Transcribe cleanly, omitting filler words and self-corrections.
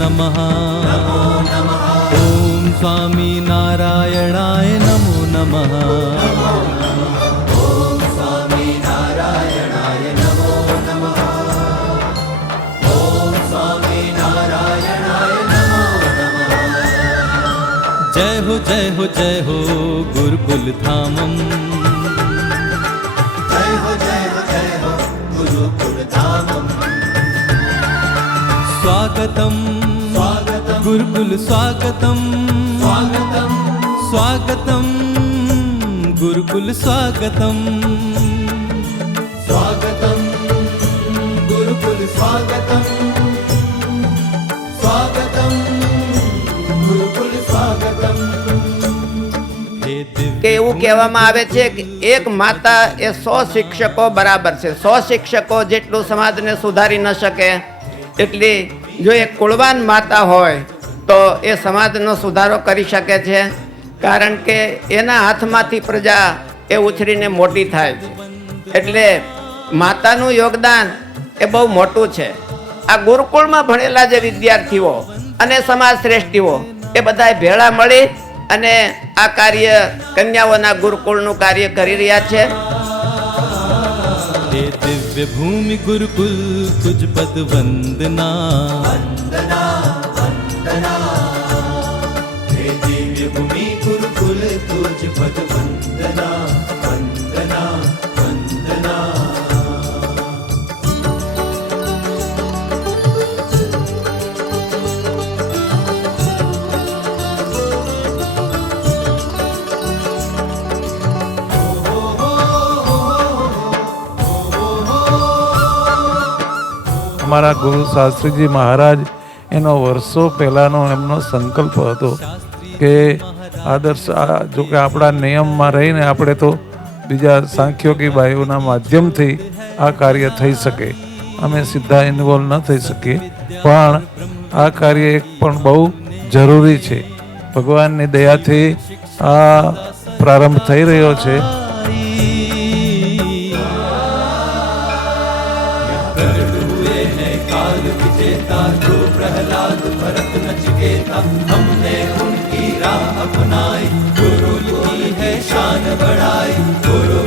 नमः ओम स्वामी नारायणाय नमो नमः ओम स्वामी नारायणाय नमो नमः ओम स्वामी नारायणाय नमो नमः। जय हो गुरुकुल धामम। जय हो गुरुकुल धामम। स्वागतम स्वागतम गुरुकुल स्वागतम स्वागतम स्वागतम गुरुकुल स्वागतम स्वागतम गुरुकुल स्वागतम स्वागतम गुरुकुल स्वागतम। हे दिव्य કે એવું કહેવામાં આવે છે કે એક માતા એ 100 શિક્ષકો બરાબર છે. 100 શિક્ષકો જેટલું સમાજને સુધારી ન શકે એટલી જો એક કુળવાન માતા હોય તો એ સમાજનો સુધારો કરી શકે છે. કારણ કે એના હાથમાંથી પ્રજા એ ઉછરીને મોટી થાય છે. એટલે માતાનું યોગદાન એ બહુ મોટું છે. આ ગુરુકુળમાં ભણેલા જે વિદ્યાર્થીઓ અને સમાજ શ્રેષ્ઠીઓ એ બધાય ભેળા મળી અને આ કાર્ય કન્યાઓના ગુરુકુળનું કાર્ય કરી રહ્યા છે. हे दिव्य भूमि गुरुकुल तुझ पद वंदना वंदना वंदना हे दिव्य भूमि गुरुकुल तुझ पद वंदना वंदना वंदना। અમારા ગુરુ શાસ્ત્રીજી મહારાજ એનો વર્ષો પહેલાંનો એમનો સંકલ્પ હતો કે આદર્શ જો કે આપણા નિયમમાં રહીને આપણે તો બીજા સાંખ્યોગી ભાઈઓના માધ્યમથી આ કાર્ય થઈ શકે, અમે સીધા ઇન્વોલ્વ ન થઈ શકીએ, પણ આ કાર્ય એક પણ બહુ જરૂરી છે. ભગવાનની દયાથી આ પ્રારંભ થઈ રહ્યો છે. जो प्रहलाद भरत नचिकेता हमने उनकी राह अपनाई, गुरु की है शान बढ़ाई, गुरु